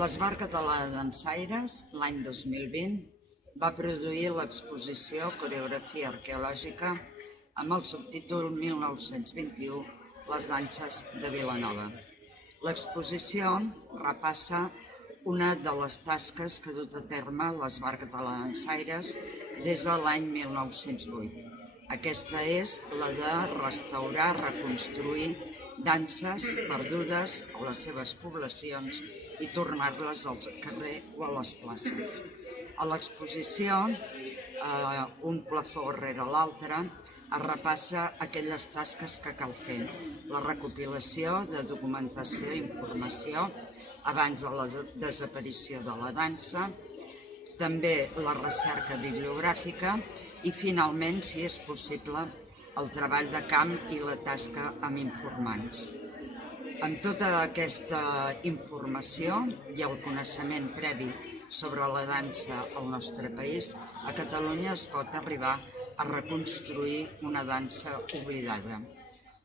L'Esbar Català de Dansaires, l'any 2020, va produir l'exposició Coreografia arqueològica amb el subtítol 1921, les danses de Vilanova. L'exposició repassa una de les tasques que ha dut a terme l'Esbar Català de Dansaires des de l'any 1908. Aquesta és la de restaurar, reconstruir danses perdudes a les seves poblacions i tornar-les al carrer o a les places. A l'exposició, un plafó rere l'altre, es repassa aquelles tasques que cal fer, la recopilació de documentació i informació abans de la desaparició de la dansa, també la recerca bibliogràfica i, finalment, si és possible, el treball de camp i la tasca amb informants. Amb tota aquesta informació i el coneixement previ sobre la dansa al nostre país, a Catalunya es pot arribar a reconstruir una dansa oblidada.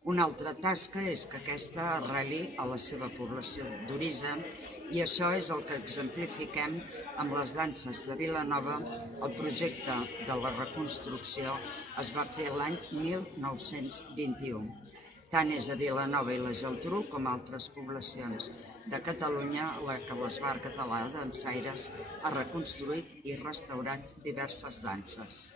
Una altra tasca és que aquesta arreli a la seva població d'origen i això és el que exemplifiquem amb les danses de Vilanova. El projecte de la reconstrucció es va fer l'any 1921. Tant és a Vilanova i la Geltrú com a altres poblacions de Catalunya la que l'Esbar Català de Dansaires ha reconstruït i restaurat diverses danses.